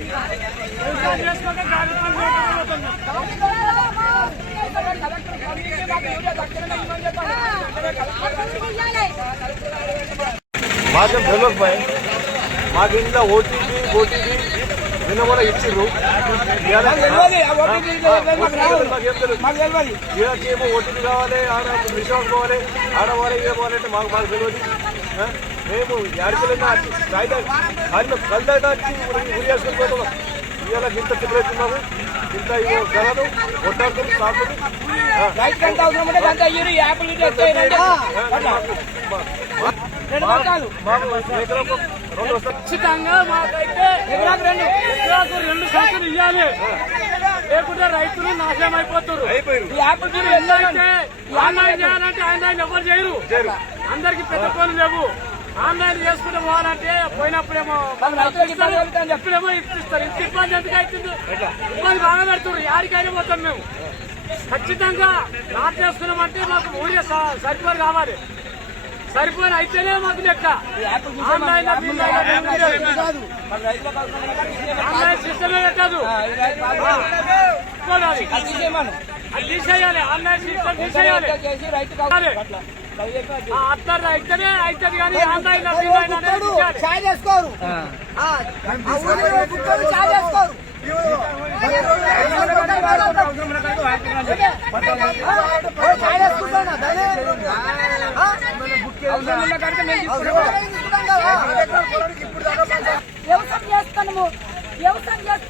ఇయ్యలేవు రైతు బంధు? మాకేం మాకు ఇంట్లో ఓటీపీ ఓటీపీ నిన్న కూడా ఇచ్చిర్రు ఏమో ఓటీపీ కావాలి ఆడ రిసార్ట్ పోవాలి ఆడ పోవాలి ఏ పోవాలంటే మాకు మాకు తెలియదు? మేము యాడికెళ్ళినా చేసుకుని పోతాం ఇవాళ ఇంత తిరుగుతున్నాము ఇంత గలదు కొట్టాడుతుంది సాకులు రైతు కంటే అవసరం ఉంటే అంత ఇయ్యరు యాపిల్ ఇటు వస్తాయి రండి. రెండు పథకాలు మాకు ఎకరాకు రెండు వస్తాయి ఖచ్చితంగా మాకైతే ఎకరాకు రెండు ఎకరాకు రెండు సంచులు ఇవ్వాలి లేకుంటే రైతులు నాశనం అయిపోతారు. అయిపోయారు. ఈ యాపిల్ గిరి ఎన్నైతే ఆన్లైన్ చేయాలంటే ఆన్లైన్ ఎవరు చేయరు. అందరికి పెద్ద పనులు లేవు. ఆన్లైన్ చేసుకుంటే పోవాలంటే పోయినప్పుడేమో ఎప్పుడేమో ఇప్పిస్తారు. ఇంత ఇబ్బంది ఎందుకు అవుతుంది? ఇబ్బంది బాగా పెడుతున్నారు. యాడికైనా పోతాం మేము. ఖచ్చితంగా నాట్ చేసుకున్నామంటే మాకు ఊరికే స- సరిపోరు కావాలి. సరిపోని అయితేనే మాకు లెక్క. ఆన్లైన్. ఆన్లైన్ సిస్టమే పెట్టదు. అది తీసేయాలి. ఆన్లైన్ సిస్టమ్ తీసేయాలి. అట్లా అయితేనే అవుతుంది కానీ. చాయ్ చేసుకోరు. ఆ. ఊరిలో పుట్టోళ్ళు చాయ్ చేసుకోరు. చాయ్ చేసుకుంటానా? వ్యవసాయం చేస్తున్నాము వ్యవసాయం చేస్తే మాకు